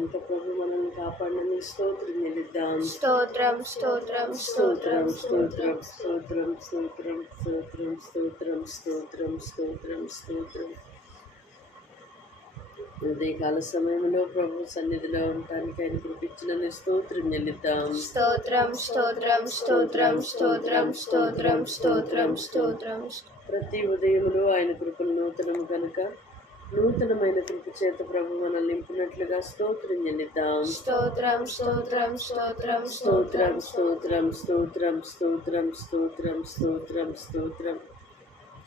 రాత్రంతా ప్రభు మనల్ని కాపాడని స్తోత్రం నిలుద్దాం స్తోత్రం స్తోత్రం స్తోత్రం స్తోత్రం స్తోత్రం స్తోత్రం స్తోత్రం స్తోత్రం స్తోత్రం స్తోత్రం స్తోత్రం ఉదయకాల సమయంలో ప్రభు సన్నిధిలో ఉండటానికి ఆయన కృపించిన స్తోత్రం చెల్లిద్దాం స్తోత్రం స్తోత్రం స్తోత్రం స్తోత్రం స్తోత్రం స్తోత్రం స్తోత్రం ప్రతి ఉదయములో ఆయన కృపలు నూతనము కనుక నూతనమైన కృప చేత ప్రభు మనల్ని నింపినట్లుగా స్తోత్రం చెల్లిద్దాం స్తోత్రం స్తోత్రం స్తోత్రం స్తోత్రం స్తోత్రం స్తోత్రం స్తోత్రం స్తోత్రం స్తోత్రం స్తోత్రం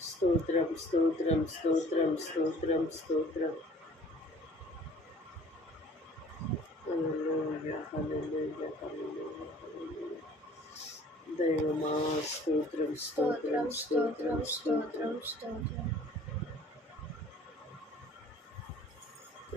స్తోత్రం స్తోత్రం స్తోత్రం స్తోత్రం స్తోత్రం దైవమా స్తోత్రం స్తోత్రం స్తోత్రం స్తోత్రం స్తోత్రం స్తోత్రం స్తోత్రం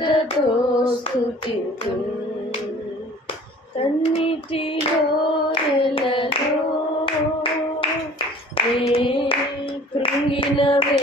ఎంతతో స్థుతింతుం తన్నిటిలో ఎలలో ఏ కృంగిన వే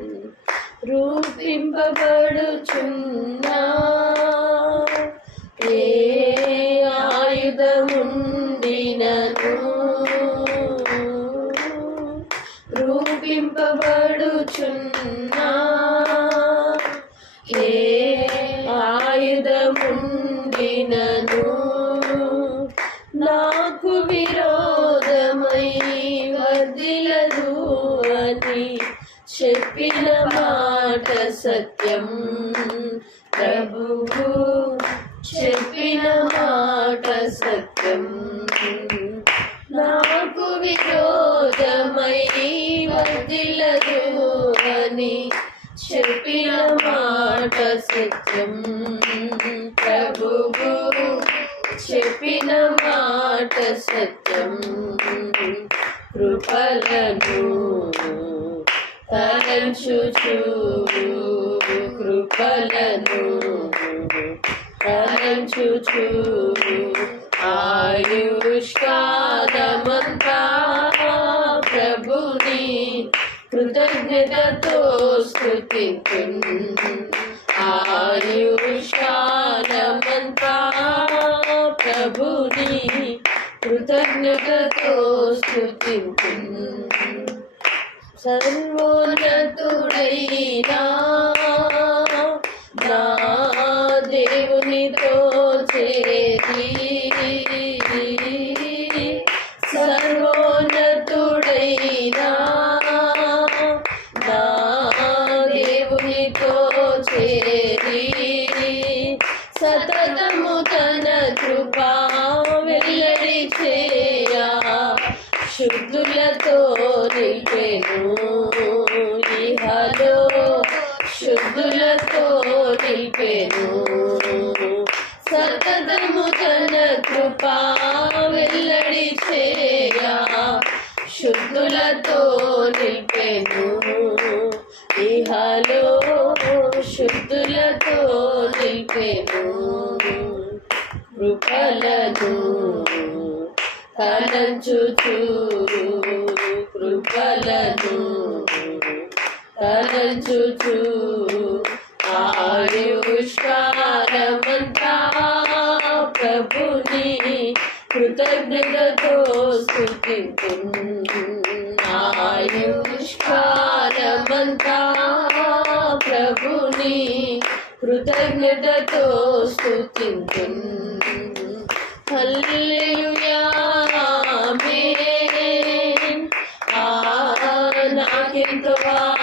రూపింపబడుచున్నా. ఏ ఆయుధముండినను? రూపింపబడుచున్నా. ఏ ఆయుధముండినను? నాకు విరో സ്തുതിപ്പിൻ ആയുഷാനമൻ പ്രഭുനി കൃതജ്ഞതോ സ്തുതിപ്പിൻ സർവോന്നതുടൈനാ కృపా వెల్లడి చేయా శుద్ధులతో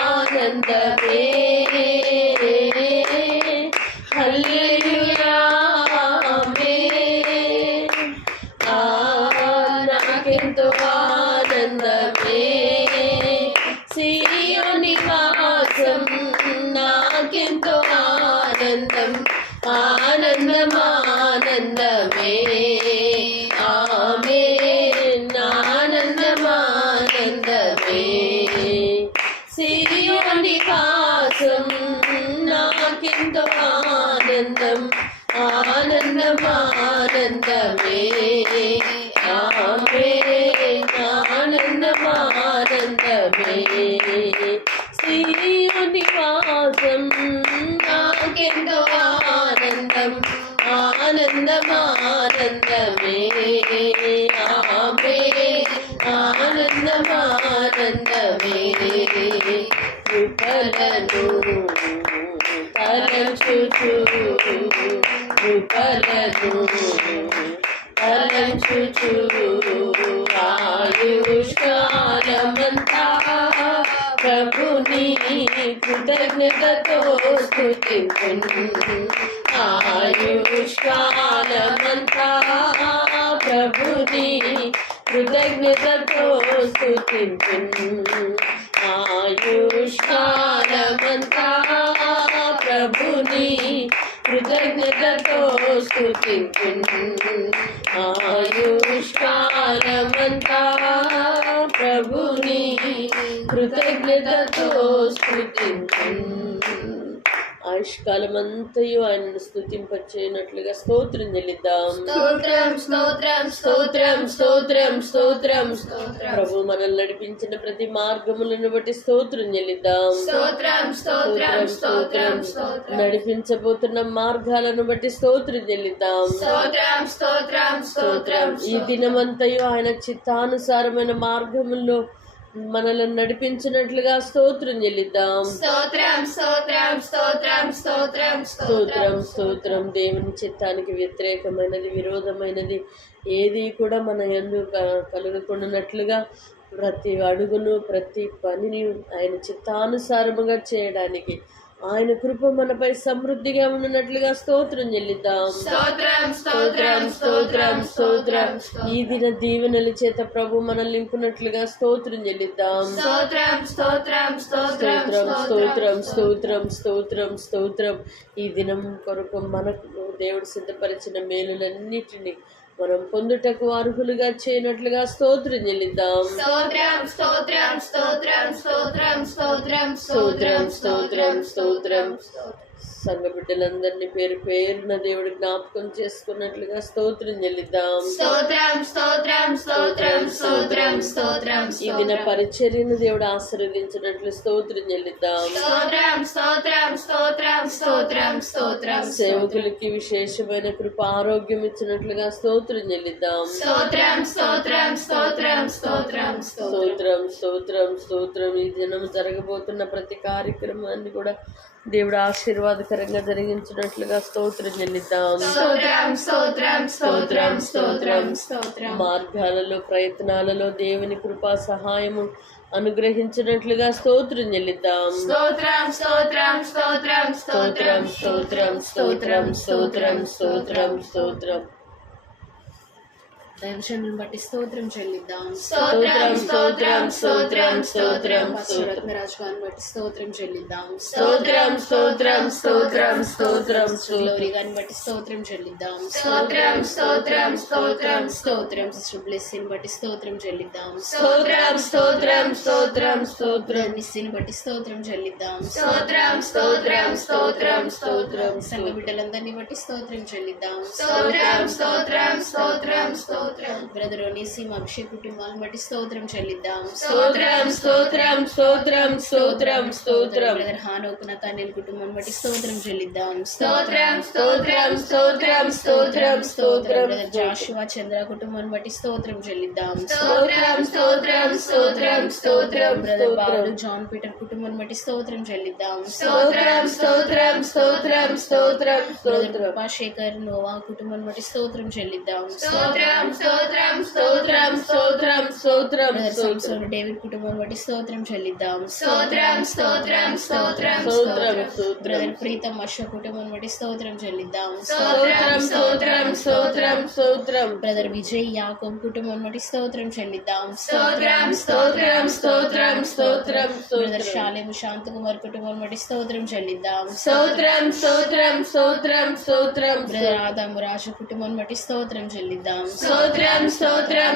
ஆனந்தமே ఆనందం ఆమె ఆనందం కృపలను తలంచుచు కృపలను తలంచుచు. ఆయుష్కాలమంతా ప్రభుని కృతజ్ఞతతో స్థుతి ఆయుష్కాలమంతా ప్రభుని కృతజ్ఞతతో స్థుతింపు ఆయుష్కాలమంతా ప్రభుని కృతజ్ఞతతో స్థుతింపు ఆయుష్కాలమంతా ప్రభుని కృతజ్ఞతతో స్థుతింపు ఆయుష్కాలమంతయు ఆయనను స్థుతింపచేయనట్లుగా స్తోత్రం చెల్లిద్దాం. స్తోత్రం స్తోత్రం స్తోత్రం స్తోత్రం స్తోత్రం ప్రభు మనల్ని నడిపించిన ప్రతి మార్గములను బట్టి స్తోత్రం చెల్లిద్దాం. స్తోత్రం స్తోత్రం స్తోత్రం స్తోత్రం. నడిపించబోతున్న మార్గాలను బట్టి స్తోత్రం చెల్లిద్దాం. స్తోత్రం స్తోత్రం స్తోత్రం ఈ దినమంతయు ఆయన చిత్తానుసారమైన మార్గముల్లో మనల్ని నడిపించినట్లుగా స్తోత్రం చెల్లిద్దాం. స్తోత్రం స్తోత్రం స్తోత్రం స్తోత్రం స్తోత్రం స్తోత్రం. దేవుని చిత్తానికి వ్యతిరేకమైనది విరోధమైనది ఏది కూడా మన ఎందు క- కలుగకుండానట్లుగా ప్రతి అడుగును ప్రతి పనిని ఆయన చిత్తానుసారముగా చేయడానికి ఆయన కృప మనపై సమృద్ధిగా ఉన్నట్లుగా స్తోత్రం చెల్లిద్దాం. స్తోత్రం స్తోత్రం స్తోత్రం ఈ దిన దీవెనల చేత ప్రభు మనల్ని నింపునట్లుగా స్తోత్రం చెల్లిద్దాం. స్తోత్రం స్తోత్రం స్తోత్రం స్తోత్రం. స్తోత్రం స్తోత్రం స్తోత్రం. ఈ దినం కొరకు మనకు దేవుడు సిద్ధపరిచిన మేలులన్నిటినీ మనం పొందుటకు అర్హులుగా చేయనట్లుగా స్తోత్రం చెల్లిద్దాం. స్తోత్రం స్తోత్రం స్తోత్రం స్తోత్రం స్తోత్రం స్తోత్రం స్తోత్రం స్తోత్రం. సంఘ బిడ్డలందరినీ పేరు పేరున దేవుడు జ్ఞాపకం చేసుకున్నట్లుగా స్తోత్రం చెల్లిద్దాం స్తోత్రం స్తోత్రం స్తోత్రం స్తోత్రం స్తోత్రం ఈ దిన పరిచర్యను దేవుడు ఆశీర్వదించినట్లు స్తోత్రం చెల్లిద్దాం స్తోత్రం స్తోత్రం స్తోత్రం స్తోత్రం స్తోత్రం సేవకులకి విశేషమైన కృప ఆరోగ్యం ఇచ్చినట్లుగా స్తోత్రం చెల్లిద్దాం స్తోత్రం స్తోత్రం స్తోత్రం స్తోత్రం స్తోత్రం స్తోత్రం స్తోత్రం ఈ దినం జరగబోతున్న ప్రతి కార్యక్రమాన్ని కూడా దేవుడు ఆశీర్వాదకర ఆశీర్వాదకరంగా జరిగించినట్లుగా స్తోత్రం చెల్లిద్దాం మార్గాలలో ప్రయత్నాలలో దేవుని కృపా సహాయము అనుగ్రహించినట్లుగా స్తోత్రం చెల్లిద్దాం స్తోత్రం స్తోత్రం స్తోత్రం స్తోత్రం స్తోత్రం స్తోత్రం స్తోత్రం స్తోత్రం స్తోత్రం దైవజనులను బట్టి స్తోత్రం చెల్లిద్దాం స్తోత్రం స్తోత్రం స్తోత్రం స్తోత్రం రత్నరాజ్ గారిని బట్టి స్తోత్రం చెల్లిద్దాం స్తోత్రం స్తోత్రం స్తోత్రం స్తోత్రం గ్లోరీ గారిని బట్టి స్తోత్రం చెల్లిద్దాం స్తోత్రం స్తోత్రం స్తోత్రం స్తోత్రం సిస్టర్ బ్లెస్సింగ్ బట్టి స్తోత్రం చెల్లిద్దాం స్తోత్రం స్తోత్రం స్తోత్రం స్తోత్రం మిస్సిని బట్టి స్తోత్రం చెల్లిద్దాం స్తోత్రం స్తోత్రం స్తోత్రం స్తోత్రం సంఘ బిడ్డలందరినీ బట్టి స్తోత్రం చెల్లిద్దాం స్తోత్రం స్తోత్రం స్తోత్రం స్తోత్రం బ్రదర్ ఒనేసిం అభిషేక్ కుటుంబాలను బట్టి స్తోత్రం చెల్లిద్దాం స్తోత్రం స్తోత్రం స్తోత్రం స్తోత్రం స్తోత్రం బ్రదర్ హానోక్ నతానిల్ కుటుంబం బట్టి స్తోత్రం చెల్లిద్దాం స్తోత్రం స్తోత్రం స్తోత్రం స్తోత్రం స్తోత్రం బ్రదర్ జాషువా చంద్ర కుటుంబం బట్టి స్తోత్రం చెల్లిద్దాం స్తోత్రం స్తోత్రం స్తోత్రం స్తోత్రం బ్రదర్ బాలు జాన్ పీటర్ కుటుంబం బట్టి స్తోత్రం చెల్లిద్దాం స్తోత్రం స్తోత్రం స్తోత్రం స్తోత్రం స్తోత్రం కృపాశేఖర్ నోవా కుటుంబం బట్టి స్తోత్రం చెల్లిద్దాం స్తోత్రం స్తోత్రం స్తోత్రం స్తోత్రం స్తోత్రం బ్రదర్ స్తోత్రం సంసోన్ డేవిడ్ కుటుంబం బట్టి స్తోత్రం చెల్లిద్దాం స్తోత్రం స్తోత్రం స్తోత్రం స్తోత్రం స్తోత్రం బ్రదర్ ప్రీతం కుటుంబం బట్టి స్తోత్రం చెల్లిద్దాం స్తోత్రం స్తోత్రం స్తోత్రం స్తోత్రం బ్రదర్ విజయ్ యాకోబ్ కుటుంబం బట్టి స్తోత్రం చెల్లిద్దాం స్తోత్రం స్తోత్రం స్తోత్రం స్తోత్రం బ్రదర్ స్తోత్రం శాలేము శాంత్ కుమార్ కుటుంబం బట్టి స్తోత్రం చెల్లిద్దాం స్తోత్రం స్తోత్రం స్తోత్రం స్తోత్రం బ్రదర్ ఆదాము రాజు కుటుంబం బట్టి స్తోత్రం చెల్లిద్దాం స్తోత్రం స్తోత్రం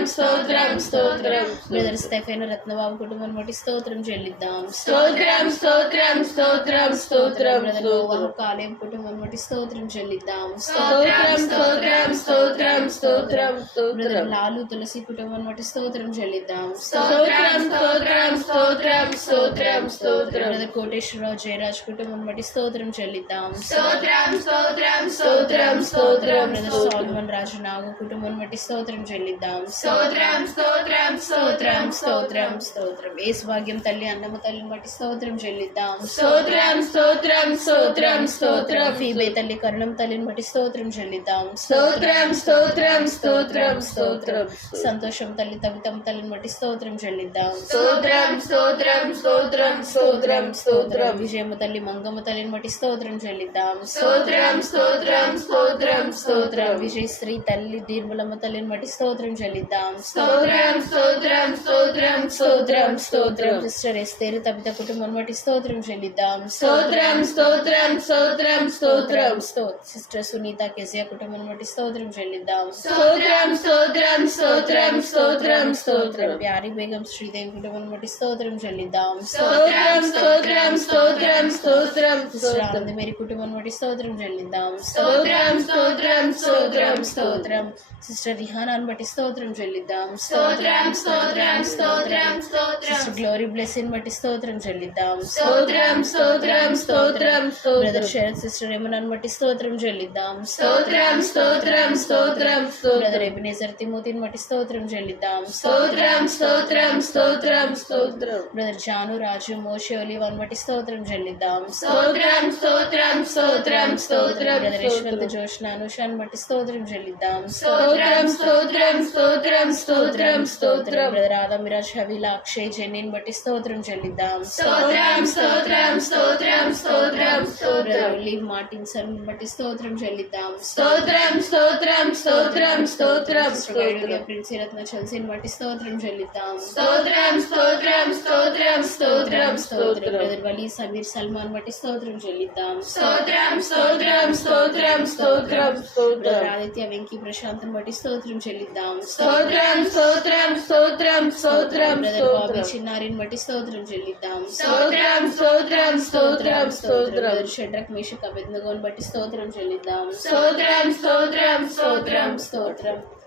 స్తోత్రం స్తోత్రం బ్రదర్ స్టెఫెన్ రత్నబాబు కుటుంబం బట్టి స్తోత్రం చెల్లిద్దాం స్తోత్రం స్తోత్రం స్తోత్రం స్తోత్రం బ్రదర్ నోవాహు కాలేం కుటుంబం బట్టి స్తోత్రం చెల్లిద్దాం స్తోత్రం స్తోత్రం స్తోత్రం స్తోత్రం స్తోత్రం బ్రదర్ లాలు తులసి కుటుంబం బట్టి స్తోత్రం చెల్లిద్దాం స్తోత్రం స్తోత్రం స్తోత్రం స్తోత్రం స్తోత్రం బ్రదర్ కోటేశ్వరరావు జయరాజ్ కుటుంబం బట్టి స్తోత్రం చెల్లిద్దాం స్తోత్రం స్తోత్రం స్తోత్రం స్తోత్రం బ్రదర్ సాల్మన్ రాజు నాగు కుటుంబం బట్టి స్తోత్రం చెల్లిద్దాం స్తోత్రం స్తోత్రం స్తోత్రం స్తోత్రం స్తోత్రం ఏసు భాగ్యం తల్లి అన్నమ్మ తల్లిని బట్టి స్తోత్రం చెల్లిద్దాం స్తోత్రం స్తోత్రం స్తోత్రం స్తోత్రం ఫీబే తల్లి కరుణం తల్లిని బట్టి స్తోత్రం చెల్లిద్దాం స్తోత్రం స్తోత్రం స్తోత్రం స్తోత్రం సంతోషం తల్లి తవితం తల్లిని బట్టి స్తోత్రం చెల్లిద్దాం స్తోత్రం స్తోత్రం స్తోత్రం స్తోత్రం స్తోత్రం విజయమ్మ తల్లి మంగమ్మ తల్లిని బట్టి స్తోత్రం చెల్లిద్దాం స్తోత్రం స్తోత్రం స్తోత్రం స్తోత్రం విజయ శ్రీ తల్లి దీర్మలమ్మ తల్లిని బట్టి స్తోత్రం చెల్లిద్దాం స్తోత్రం స్తోత్రం స్తోత్రం స్తోత్రం స్తోత్రం సిస్టర్ ఎస్తేరు తబిత కుటుంబం బట్టి స్తోత్రం చెల్లిద్దాం స్తోత్రం స్తోత్రం స్తోత్రం స్తోత్రం సిస్టర్ సునీత కెసియా కుటుంబం బట్టి స్తోత్రం చెల్లిద్దాం స్తోత్రం స్తోత్రం స్తోత్రం స్తోత్రం స్తోత్రం ప్యారి బేగం శ్రీదేవి కుటుంబం బట్టి స్తోత్రం చెల్లిద్దాం స్తోత్రం స్తోత్రం స్తోత్రం స్తోత్రం సిస్టర్ ఆనంద మేరీ కుటుంబం బట్టి స్తోత్రం చెల్లిద్దాం స్తోత్రం స్తోత్రం స్తోత్రం స్తోత్రం సిస్టర్ రిహానాన్ని బట్టి స్తోత్రం చెల్లిద్దాం స్తోత్రం స్తోత్రం స్తోత్రం స్తోత్రం గ్లోరీ బ్లెస్సింగ్ బట్టి స్తోత్రం చెల్లిద్దాం స్తోత్రం స్తోత్రం స్తోత్రం బ్రదర్ శరత్ సిస్టర్ ఏమన్నాను బట్టి స్తోత్రం చెల్లిద్దాం స్తోత్రం స్తోత్రం స్తోత్రం బ్రదర్ ఎబినేజర్ తిమోతిని బట్టి స్తోత్రం చెల్లిద్దాం స్తోత్రం స్తోత్రం స్తోత్రం స్తోత్రం బ్రదర్ జాను రాజు మోషే ఒలివన్ బట్టి స్తోత్రం చెల్లిద్దాం స్తోత్రం స్తోత్రం స్తోత్రం స్తోత్రం బ్రదర్ యశ్వంత్ జోష్న అనుషాన్ బట్టి స్తోత్రం చెల్లిద్దాం స్తోత్రం స్తోత్రం స్తోత్రం స్తోత్రం స్తోత్రం బ్రదర్ ఆదమిరాజ్ హవీల అక్షయ్ జెన్నిన్ బట్టి స్తోత్రం చెల్లిద్దాం స్తోత్రం స్తోత్రం స్తోత్రం స్తోత్రం స్తోత్రం లీవ్ మార్టిన్సన్ బట్టి స్తోత్రం చెల్లిద్దాం స్తోత్రం స్తోత్రం స్తోత్రం స్తోత్రం స్తోత్రం ప్రిన్సీ రత్న చల్సిని బట్టి స్తోత్రం చెల్లిద్దాం స్తోత్రం స్తోత్రం స్తోత్రం స్తోత్రం స్తోత్రం బ్రదర్ వలీ సమీర్ సల్మాన్ బట్టి స్తోత్రం చెల్లిద్దాం స్తోత్రం స్తోత్రం స్తోత్రం స్తోత్రం స్తోత్రం బ్రదర్ ఆదిత్య వెంకీ ప్రశాంత్ బట్టి స్తోత్రం చెల్లిద్దాం. స్తోత్రం స్తోత్రం స్తోత్రం స్తోత్రం బాబీ స్తోత్రం. చిన్నారిని బట్టి స్తోత్రం చెల్లిద్దాం. స్తోత్రం స్తోత్రం స్తోత్రం. స్తోత్రం. షడ్రక్ మేషక్ అభిజ్ఞగోన్ బట్టి స్తోత్రం చెల్లిద్దాం. స్తోత్రం స్తోత్రం స్తోత్రం. స్తోత్రం.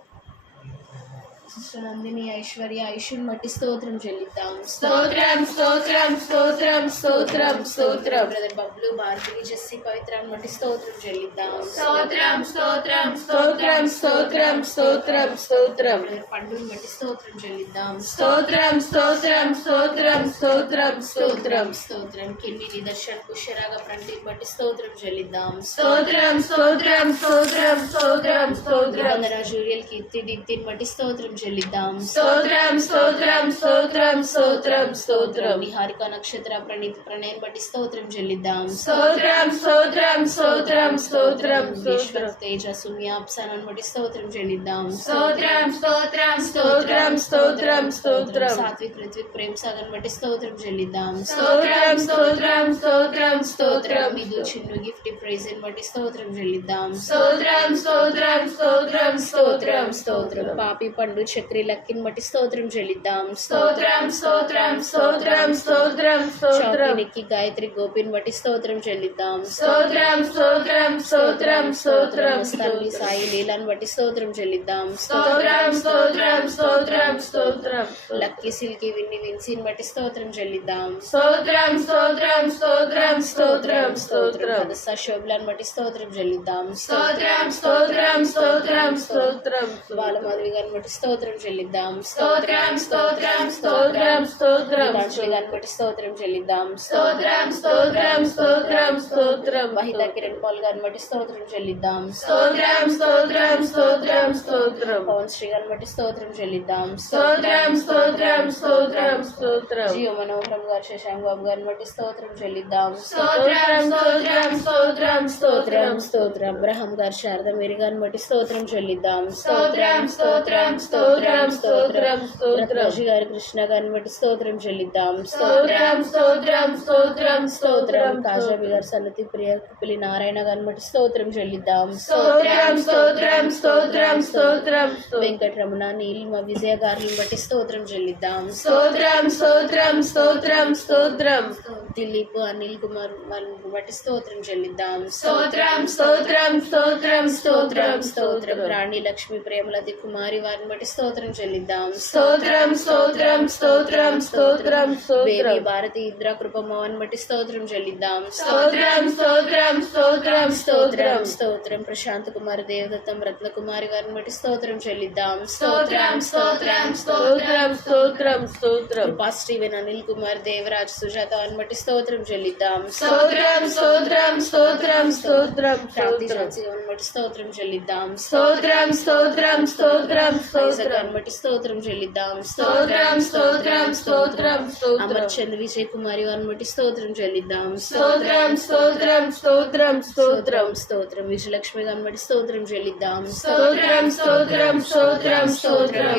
సిస్టర్ నందిని ఐశ్వర్య ఐశ్వర్యం బట్టి స్తోత్రం చెల్లిద్దాం స్తోత్రం స్తోత్రం స్తోత్రం స్తోత్రం స్తోత్రం బ్రదర్ బబ్లు భార్గవి జస్సి పవిత్రాన్ని బట్టి స్తోత్రం చెల్లిద్దాం స్తోత్రం స్తోత్రం స్తోత్రం స్తోత్రం స్తోత్రం స్తోత్రం బ్రదర్ పండుని బట్టి స్తోత్రం చెల్లిద్దాం స్తోత్రం స్తోత్రం స్తోత్రం స్తోత్రం స్తోత్రం స్తోత్రం కిన్ని నిదర్శన్ పుష్యరాగ ప్రంటి బట్టి స్తోత్రం చెల్లిద్దాం స్తోత్రం స్తోత్రం స్తోత్రం స్తోత్రం స్తోత్రం జూరియల్ కీర్తి దీప్తిని బట్టి స్తోత్రం చెల్లిద్దాం స్తోత్రం స్తోత్రం స్తోత్రం స్తోత్రం స్తోత్రం స్తోత్రం నిహారిక నక్షత్ర ప్రణీతి ప్రణయం బట్టి స్తోత్రం చెల్లిద్దాం స్తోత్రం స్తోత్రం స్తోత్రం స్తోత్రం ఈశ్వర తేజ సుమ్యాప్సానం బట్టి స్తోత్రం చెల్లిద్దాం స్తోత్రం స్తోత్రం స్తోత్రం స్తోత్రం స్తోత్రం సాత్విక్ రిత్విక్ ప్రేమ్ సాగర్ బట్టి స్తోత్రం చెల్లిద్దాం స్తోత్రం స్తోత్రం స్తోత్రం స్తోత్రం మిదు చిన్ను గిఫ్ట్ ప్రైజ్ బట్టి స్తోత్రం చెల్లిద్దాం స్తోత్రం స్తోత్రం స్తోత్రం స్తోత్రం స్తోత్రం పాపి పండు చక్రి లక్కిని బట్టి స్తోత్రం చెల్లిద్దాం స్తోత్రం స్తోత్రం స్తోత్రం స్తోత్రం స్తోత్రం చౌకినికి గాయత్రి గోపిని బట్టి స్తోత్రం చెల్లిద్దాం స్తోత్రం స్తోత్రం స్తోత్రం స్తోత్రం తల్లి సాయి లీలాన్ని బట్టి స్తోత్రం చెల్లిద్దాం స్తోత్రం స్తోత్రం స్తోత్రం స్తోత్రం లక్కీ సిల్కి విన్ని విన్సీని బట్టి స్తోత్రం చెల్లిద్దాం స్తోత్రం స్తోత్రం స్తోత్రం స్తోత్రం స్తోత్రం శోభలాన్ని బట్టి స్తోత్రం చెల్లిద్దాం స్తోత్రం స్తోత్రం స్తోత్రం స్తోత్రం బాలమాధవి గారిని బట్టి స్తోత్రం చెల్లిద్దాం స్తోత్రం స్తోత్రం స్తోత్రం స్తోత్రం కాంక్షలి గారిని బట్టి స్తోత్రం చెల్లిద్దాం స్తోత్రం స్తోత్రం స్తోత్రం స్తోత్రం మహిత కిరణ్ పాల్ గారిని బట్టి స్తోత్రం చెల్లిద్దాం స్తోత్రం స్తోత్రం స్తోత్రం స్తోత్రం పవన్ శ్రీ గారిని బట్టి స్తోత్రం చెల్లిద్దాం స్తోత్రం స్తోత్రం స్తోత్రం స్తోత్రం జియో మనోహరం గారు శశాంక్ బాబు గారిని బట్టి స్తోత్రం చెల్లిద్దాం స్తోత్రం స్తోత్రం స్తోత్రం స్తోత్రం స్తోత్రం స్తోత్రం అబ్రహం గారు శారద మేరీ గారిని బట్టి స్తోత్రం చెల్లిద్దాం స్తోత్రం స్తోత్రం స్తోత్రం స్తోత్రం స్తోత్రం రత్నజీ గారి కృష్ణ గారిని బట్టి స్తోత్రం చెల్లిద్దాం స్తోత్రం స్తోత్రం స్తోత్రం స్తోత్రం స్తోత్రం కాజాబి గారి సన్నతి ప్రియ పిల్లి నారాయణ గారిని బట్టి స్తోత్రం చెల్లిద్దాం స్తోత్రం స్తోత్రం స్తోత్రం స్తోత్రం వెంకటరమణ నీలిమ విజయ గారిని బట్టి స్తోత్రం చెల్లిద్దాం స్తోత్రం స్తోత్రం స్తోత్రం స్తోత్రం దిలీప్ అనిల్ కుమార్ వారిని బట్టి స్తోత్రం చెల్లిద్దాం స్తోత్రం స్తోత్రం స్తోత్రం స్తోత్రం స్తోత్రం రాణి లక్ష్మి ప్రేమలతి కుమారి వారిని బట్టి స్తోత్రం చెల్లిద్దాం స్తోత్రం స్తోత్రం స్తోత్రం స్తోత్రం స్తోత్రం భారతి ఇంద్ర కృపమ్మని బట్టి స్తోత్రం చెల్లిద్దాం స్తోత్రం స్తోత్రం స్తోత్రం స్తోత్రం స్తోత్రం స్తోత్రం ప్రశాంత్ కుమార్ దేవదత్తం రత్నకుమారి వారిని బట్టి స్తోత్రం చెల్లిద్దాం స్తోత్రం స్తోత్రం స్తోత్రం స్తోత్రం స్తోత్రం కృపా శ్రీవెన్ అనిల్ కుమార్ దేవరాజ్ సుజాత వారిని బట్టి స్తోత్రం చెల్లిద్దాం స్తోత్రం స్తోత్రం స్తోత్రం స్తోత్రం స్తోత్రం స్తోత్రం చెల్లిద్దాం స్తోత్రం స్తోత్రం స్తోత్రం ఐజక్ స్తోత్రం బట్టి స్తోత్రం చెల్లిద్దాం స్తోత్రం స్తోత్రం స్తోత్రం స్తోత్రం అమర్ చంద్ విజయ్ కుమారి వారిని బట్టి స్తోత్రం చెల్లిద్దాం స్తోత్రం స్తోత్రం స్తోత్రం స్తోత్రం స్తోత్రం విజయలక్ష్మి గారిని బట్టి స్తోత్రం చెల్లిద్దాం స్తోత్రం స్తోత్రం స్తోత్రం స్తోత్రం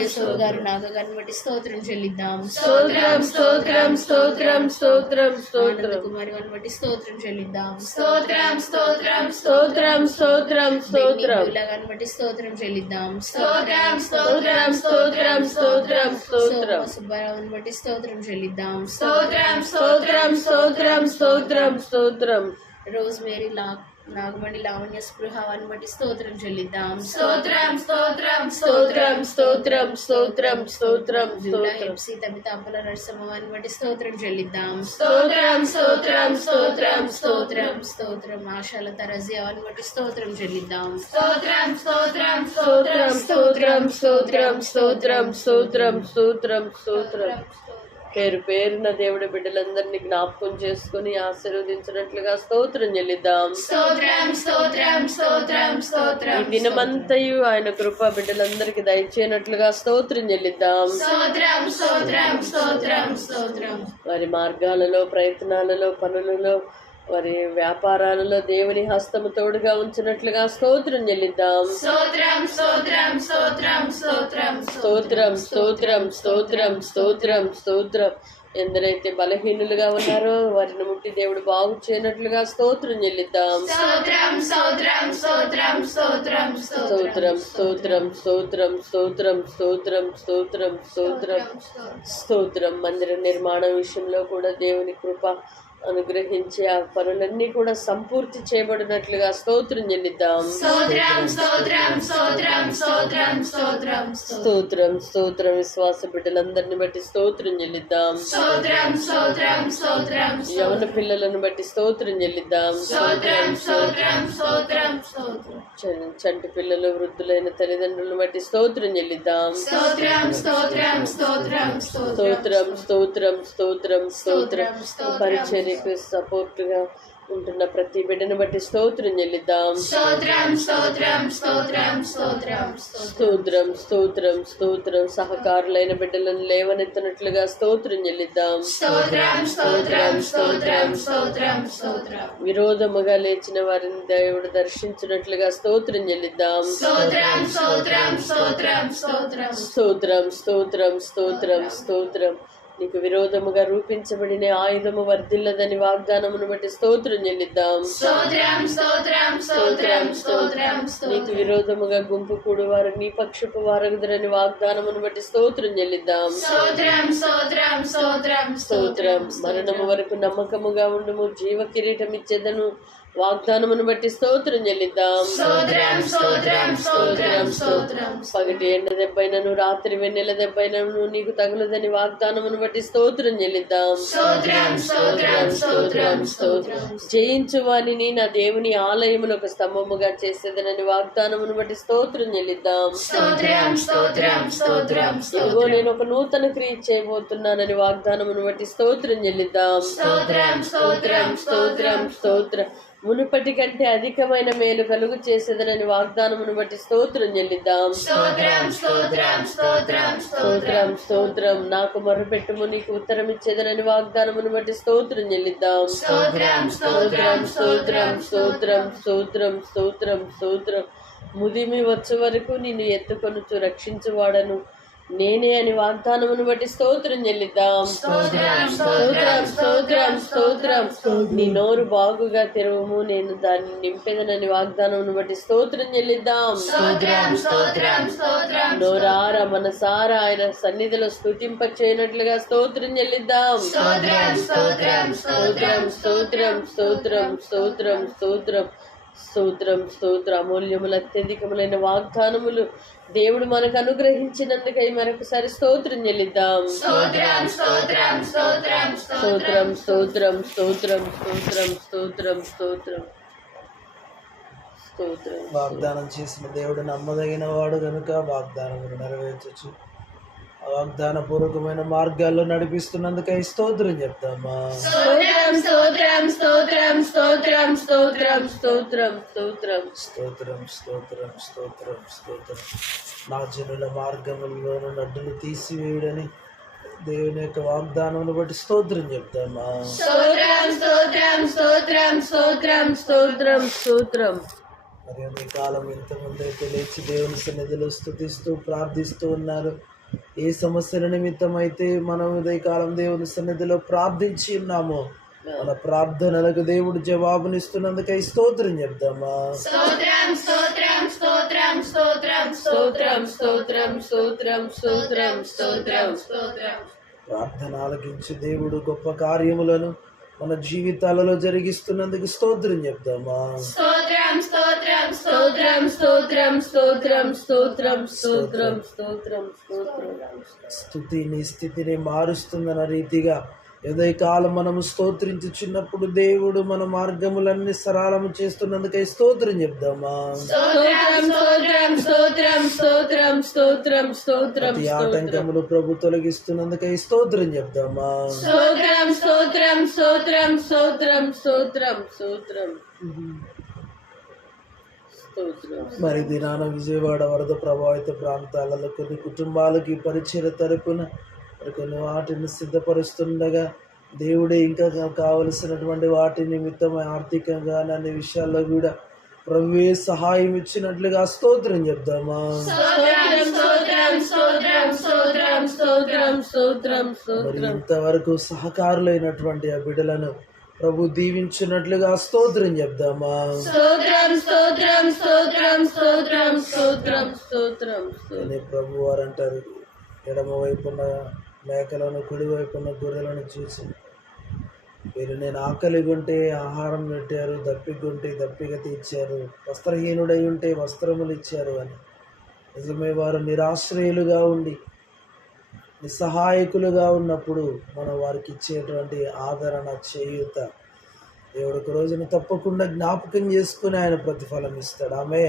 గారు నాగ గారిని బట్టి స్తోత్రం చెల్లిద్దాం స్తోత్రం స్తోత్రం స్తోత్రం స్తోత్రం స్తోత్రం కుమారి వారిని బట్టి స్తోత్రం చెల్లిద్దాం స్తోత్రం స్తోత్రం స్తోత్రం స్తోత్రం స్తోత్రం గారిని బట్టి స్తోత్రం చెల్లిద్దాం స్తోత్రం స్తోత్రం స్తోత్రం స్తోత్రం స్తోత్రం సోమ సుబ్బారావుని బట్టి స్తోత్రం చెల్లిద్దాం. స్తోత్రం స్తోత్రం స్తోత్రం స్తోత్రం స్తోత్రం. రోజ్ మేరీ లా నాగమణి లావణ్య స్పృహావాన్ని బట్టి స్తోత్రం చెల్లిద్దాం స్తోత్రం స్తోత్రం స్తోత్రం స్తోత్రం స్తోత్రం స్తోత్రం స్తోత్రం ఎంసీ తమిత అప్పల నరసింహవాన్ని బట్టి స్తోత్రం చెల్లిద్దాం స్తోత్రం స్తోత్రం స్తోత్రం స్తోత్రం స్తోత్రం స్తోత్రం ఆశాల తరజియావాన్ని బట్టి స్తోత్రం చెల్లిద్దాం స్తోత్రం స్తోత్రం స్తోత్రం స్తోత్రం స్తోత్రం స్తోత్రం స్తోత్రం స్తోత్రం స్తోత్రం పేరు పేరున దేవుడి బిడ్డలందరినీ జ్ఞాపకం చేసుకుని ఆశీర్వదించినట్లుగా స్తోత్రం చెల్లిద్దాం. స్తోత్రం స్తోత్రం స్తోత్రం ఈ స్తోత్రం దినమంతయు ఆయన కృప బిడ్డలందరికి దయచేయనట్లుగా స్తోత్రం చెల్లిద్దాం. స్తోత్రం స్తోత్రం స్తోత్రం స్తోత్రం. వారి మార్గాలలో ప్రయత్నాలలో పనులలో వారి వ్యాపారాలలో దేవుని హస్తము తోడుగా ఉంచినట్లుగా స్తోత్రం చెల్లిద్దాం స్తోత్రం స్తోత్రం స్తోత్రం స్తోత్రం స్తోత్రం స్తోత్రం స్తోత్రం స్తోత్రం స్తోత్రం ఎందరైతే బలహీనులుగా ఉన్నారో వారిని ముట్టి దేవుడు బాగు చేయనట్లుగా స్తోత్రం చెల్లిద్దాం స్తోత్రం స్తోత్రం స్తోత్రం స్తోత్రం స్తోత్రం స్తోత్రం స్తోత్రం స్తోత్రం స్తోత్రం స్తోత్రం స్తోత్రం స్తోత్రం స్తోత్రం మందిర నిర్మాణం విషయంలో కూడా దేవుని కృప అనుగ్రహించి ఆ పనులన్నీ కూడా సంపూర్తి చేయబడినట్లుగా స్తోత్రం చెల్లిద్దాం స్తోత్రం స్తోత్రం విశ్వాస బిడ్డలందరిని బట్టి స్తోత్రం చెల్లిద్దాం యవన పిల్లలను బట్టి స్తోత్రం చెల్లిద్దాం చంటి పిల్లలు వృద్ధులైన తల్లిదండ్రులను బట్టి స్తోత్రం చెల్లిద్దాం స్తోత్రం స్తోత్రం స్తోత్రం స్తోత్రం స్తోత్రం స్తోత్రం స్తోత్రం స్తోత్రం పరిచర్యకు సపోర్ట్గా ఉంటున్న ప్రతి బిడ్డను బట్టి స్తోత్రం చెల్లిద్దాం స్తోత్రం స్తోత్రం స్తోత్రం స్తోత్రం స్తోత్రం స్తోత్రం స్తోత్రం సహకారులైన బిడ్డలను లేవనెత్తనట్లుగా స్తోత్రం చెల్లిద్దాం స్తోత్రం స్తోత్రం స్తోత్రం స్తోత్రం స్తోత్రం విరోధముగా లేచిన వారిని దేవుడు దర్శించినట్లుగా స్తోత్రం చెల్లిద్దాం స్తోత్రం స్తోత్రం స్తోత్రం స్తోత్రం స్తోత్రం స్తోత్రం స్తోత్రం స్తోత్రం నీకు విరోధముగా రూపించబడిన ఆయుధము వర్ధిల్లదని వాగ్దానమును బట్టి స్తోత్రం చెల్లిద్దాం. నీకు విరోధముగా గుంపు కూడు వారు నీ పక్షపు వారగుదరని వాగ్దానమును బట్టి స్తోత్రం చెల్లిద్దాం. స్తోత్రం మరణము వరకు నమ్మకముగా ఉండుము. జీవ కిరీటం ఇచ్చేదను వాగ్దానమును బట్టి స్తోత్రం చెల్లిద్దాం. స్తోత్రం స్తోత్రం స్తోత్రం స్తోత్రం. పగటి ఎండ దెబ్బైనను రాత్రి వెన్నెల దెబ్బైనను నీకు తగులదని వాగ్దానమును బట్టి స్తోత్రం చెల్లిద్దాం. స్తోత్రం స్తోత్రం స్తోత్రం స్తోత్రం. జయించు వానిని నా దేవుని ఆలయమును ఒక స్తంభముగా చేసేదనని వాగ్దానమును బట్టి స్తోత్రం చెల్లిద్దాం. స్తోత్రం స్తోత్రం స్తోత్రం ఇదిగో నేను ఒక నూతన క్రియ చేయబోతున్నానని వాగ్దానమును బట్టి స్తోత్రం చెల్లిద్దాం. స్తోత్రం స్తోత్రం. స్తోత్రం స్తోత్రం. మునుపటి కంటే అధికమైన మేలు కలుగు చేసేదనని వాగ్దానమును బట్టి స్తోత్రం చెల్లిద్దాం. స్తోత్రం స్తోత్రం నాకు మొరపెట్టుము నీకు ఉత్తరం ఇచ్చేదనని వాగ్దానమును బట్టి స్తోత్రం చెల్లిద్దాం. స్తోత్రం స్తోత్రం స్తోత్రం స్తోత్రం. స్తోత్రం స్తోత్రం స్తోత్రం. ముదిమి వచ్చే వరకు నిన్ను ఎత్తుకొనుచు రక్షించువాడను. నేనే అని వాగ్దానమును బట్టి స్తోత్రం చెల్లిద్దాం. స్తోత్రం స్తోత్రం స్తోత్రం నీ నోరు బాగుగా తెరవము నేను దాన్ని నింపెదనని వాగ్దానమును బట్టి స్తోత్రం చెల్లిద్దాం. నోరార మనసారా ఆయన సన్నిధిలో స్తుతింప చేయనట్లుగా స్తోత్రం చెల్లిద్దాం. స్తోత్రం స్తోత్రం. స్తోత్రం స్తోత్రం స్తోత్రం స్తోత్రం. స్తోత్రం స్తోత్రం అమూల్యములు అత్యధికములైన వాగ్దానములు దేవుడు మనకు అనుగ్రహించినందుకై మరొకసారి స్తోత్రం చెల్లిద్దాం. స్తోత్రం స్తోత్రం స్తోత్రం స్తోత్రం స్తోత్రం. స్తోత్రం వాగ్దానం చేసిన దేవుడు నమ్మదగిన వాడు కనుక వాగ్దానమును నెరవేర్చచ్చు వాగ్దాన పూర్వకమైన మార్గాల్లో నడిపిస్తున్నందుకై స్తోత్రం చెప్తామా స్తోత్రం స్తోత్రం స్తోత్రం స్తోత్రం స్తోత్రం స్తోత్రం స్తోత్రం స్తోత్రం స్తోత్రం స్తోత్రం స్తోత్రం నా జనుల మార్గముల్లోను నడ్డులు తీసివేయుడని దేవుని యొక్క వాగ్దానమును బట్టి స్తోత్రం చెప్తామా స్తోత్రం స్తోత్రం స్తోత్రం స్తోత్రం స్తోత్రం స్తోత్రం మరియు మీ కాలం ఇంతకుముందు అయితే లేచి దేవుని సన్నిధిలో స్థుతిస్తూ ప్రార్థిస్తూ ఉన్నారు ఏ సమస్యల నిమిత్తం అయితే మనం ఉదయకాలం దేవుని సన్నిధిలో ప్రార్థించి ఉన్నామో. మన ప్రార్థనలకు దేవుడు జవాబునిస్తున్నందుకై స్తోత్రం చెప్దామా? స్తోత్రం స్తోత్రం స్తోత్రం స్తోత్రం స్తోత్రం స్తోత్రం స్తోత్రం స్తోత్రం స్తోత్రం స్తోత్రం. ప్రార్థన ఆలకించి దేవుడు గొప్ప కార్యములను మన జీవితాలలో జరిగిస్తున్నందుకు స్తోత్రం చెప్దామా? స్తోత్రం స్తోత్రం స్తోత్రం స్తోత్రం స్తోత్రం స్తోత్రం స్తోత్రం స్తోత్రం స్థుతిని స్థితిని మారుస్తుందన్న రీతిగా కాలం మనము స్తోత్రించు చిన్నప్పుడు దేవుడు మన మార్గములన్నీ సరళము చేస్తున్నందుకై స్తోత్రం చెప్దామా? ప్రతి ఆటంకములు ప్రభు తొలగిస్తున్నందుకై స్తోత్రం చెప్దామా? స్తోత్రం స్తోత్రం స్తోత్రం స్తోత్రం స్తోత్రం స్తోత్రం. మరి దినాన విజయవాడ వరద ప్రభావిత ప్రాంతాలలో కొన్ని కుటుంబాలకి పరిచయ తరపున మరి కొన్ని వాటిని సిద్ధపరుస్తుండగా దేవుడే ఇంకా కావలసినటువంటి వాటి నిమిత్తం ఆర్థికంగా అన్ని విషయాల్లో కూడా ప్రభువే సహాయం ఇచ్చినట్లుగా స్తోత్రం చెప్దామా? స్తోత్రం స్తోత్రం స్తోత్రం స్తోత్రం స్తోత్రం స్తోత్రం మరి స్తోత్రం. ఇంతవరకు సహకారులైనటువంటి ఆ బిడ్డలను ప్రభు దీవించినట్లుగా స్తోత్రం చెప్దామా? స్తోత్రం స్తోత్రం స్తోత్రం స్తోత్రం స్తోత్రం స్తోత్రం. అని ప్రభు వారు అంటారు ఎడమ వైపున మేకలను కుడి వైపున గొర్రెలను చూసి మీరు నేను ఆకలిగా ఉంటే ఆహారం పెట్టారు దప్పిగా ఉంటే దప్పిక తీర్చారు వస్త్రహీనుడై ఉంటే వస్త్రములు ఇచ్చారు అని. నిజమే వారు నిరాశ్రయులుగా ఉండి నిస్సహాయకులుగా ఉన్నప్పుడు మనం వారికి ఇచ్చేటువంటి ఆదరణ చేయూత దేవుడు ఒక రోజున తప్పకుండా జ్ఞాపకం చేసుకుని ఆయన ప్రతిఫలం ఇస్తాడు. ఆమె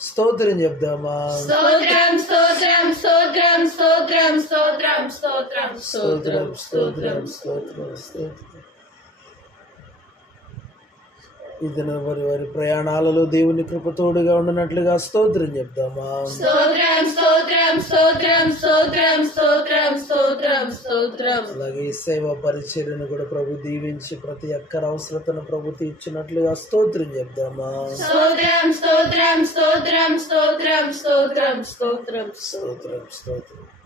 స్తోత్రం చెప్దామా? స్తోత్రం స్తోత్రం స్తోత్రం స్తోత్రం స్తోత్రం స్తోత్రం. స్తోత్రం స్తోత్రం స్తోత్రం స్తోత్రం. ఇతను వారి వారి ప్రయాణాలలో దేవుని కృపతోడుగా ఉండనట్లుగా స్తోత్రం చెప్దామా? స్తోత్రం స్తోత్రం స్తోత్రం స్తోత్రం స్తోత్రం స్తోత్రం స్తోత్రం. అలాగే ఈ సేవ పరిచర్యను కూడా ప్రభు దీవించి ప్రతి ఒక్కరి అవసరతను ప్రభు తీర్చినట్లుగా స్తోత్రం చెప్దామా? స్తోత్రం స్తోత్రం స్తోత్రం స్తోత్రం స్తోత్రం స్తోత్రం. స్తోత్రం స్తోత్రం.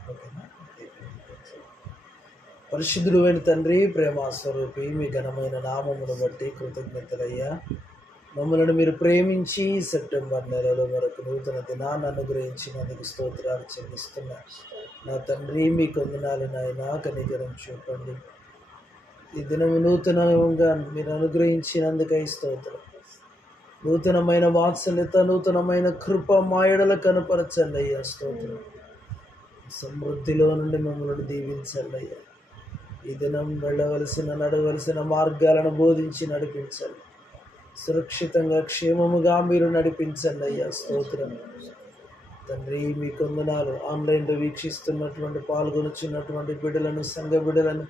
పరిశుద్ధుడు తండ్రి ప్రేమ స్వరూపి మీ ఘనమైన నామమును బట్టి కృతజ్ఞతలయ్యా. మమ్మల్ని మీరు ప్రేమించి సెప్టెంబర్ నెలలో మరొక నూతన దినాన్ని అనుగ్రహించినందుకు స్తోత్రాలు చెల్లిస్తున్నా. నా తండ్రి మీ కొందనాలు నాయన కనికరం చూపండి. ఈ దినము నూతనంగా మీరు అనుగ్రహించినందుకై స్తోత్రం. నూతనమైన వాత్సల్యత నూతనమైన కృప మాయడల కనపరచండి అయ్యా స్తోత్రం. సమృద్ధిలో నుండి మమ్మల్ని దీవించండి అయ్యా. ఈ దినం వెళ్ళవలసిన నడవలసిన మార్గాలను బోధించి నడిపించండి. సురక్షితంగా క్షేమముగా మీరు నడిపించండి అయ్యా స్తోత్రం. తండ్రి మీ కొందనాలు ఆన్లైన్లో వీక్షిస్తున్నటువంటి పాల్గొనుచున్నటువంటి బిడ్డలను సంఘ బిడ్డలను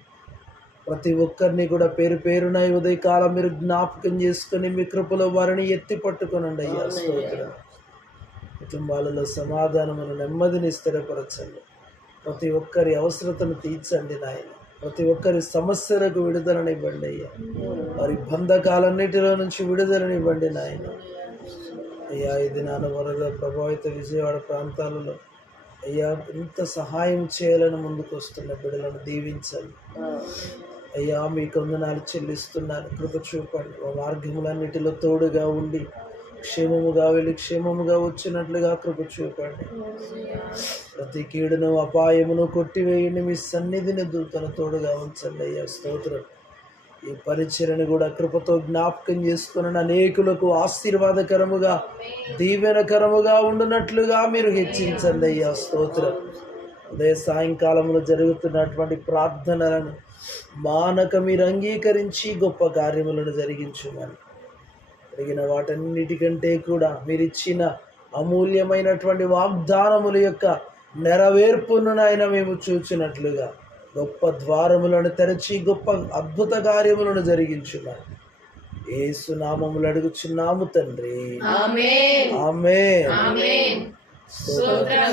ప్రతి ఒక్కరిని కూడా పేరు పేరున ఈ ఉదయకాలం మీరు జ్ఞాపకం చేసుకొని మీ కృపలో వారిని ఎత్తి పట్టుకొనండి అయ్యా స్తోత్రం. కుటుంబాలలో సమాధానమును నెమ్మదిని స్థిరపరచండి. ప్రతి ఒక్కరి అవసరతను తీర్చండి నాయన. ప్రతి ఒక్కరి సమస్యలకు విడుదలనివ్వండి అయ్యా. వారి బంధకాలన్నిటిలో నుంచి విడుదలనివ్వండి నాయన. అయ్యా ఇది నాన్న వరద ప్రభావిత విజయవాడ ప్రాంతాలలో అయ్యా ఎంత సహాయం చేయాలని ముందుకు వస్తున్న బిడ్డలను దీవించాలి అయ్యా మీ కొందనాలు చెల్లిస్తున్నాను కృప చూపండి. మార్గములన్నిటిలో తోడుగా ఉండి క్షేమముగా వెళ్ళి క్షేమముగా వచ్చినట్లుగా కృప చూపండి. ప్రతి కీడును అపాయమును కొట్టివేయండి. మీ సన్నిధిని దూతను తోడుగా ఉంచండి. అయ్యా స్తోత్రం. ఈ పరిచయను కూడా కృపతో జ్ఞాపకం చేసుకుని అనేకులకు ఆశీర్వాదకరముగా దీవెనకరముగా ఉండునట్లుగా మీరు హెచ్చించండి అయ్యా స్తోత్రం. ఉదయ సాయంకాలంలో జరుగుతున్నటువంటి ప్రార్థనలను మానక మీరు అంగీకరించి గొప్ప కార్యములను జరిగించుమని. అడిగిన వాటన్నిటికంటే కూడా మీరు ఇచ్చిన అమూల్యమైనటువంటి వాగ్దానముల యొక్క నెరవేర్పును నాయన మేము చూచినట్లుగా గొప్ప ద్వారములను తెరచి గొప్ప అద్భుత కార్యములను జరిగించున్నాను ఏసునామములు అడుగుచున్నాము తండ్రి. స్తోత్రం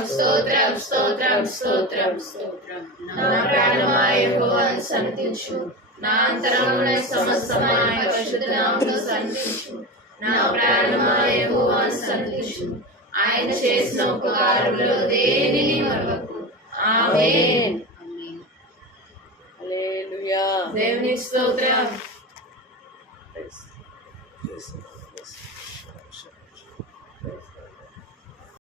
నా అంతరంగుల సమస్తమైన నా ప్రాణమా యహోవాను సంతించు చేసిన ఉపకారములో దేనిని దేవుని స్తోత్రం.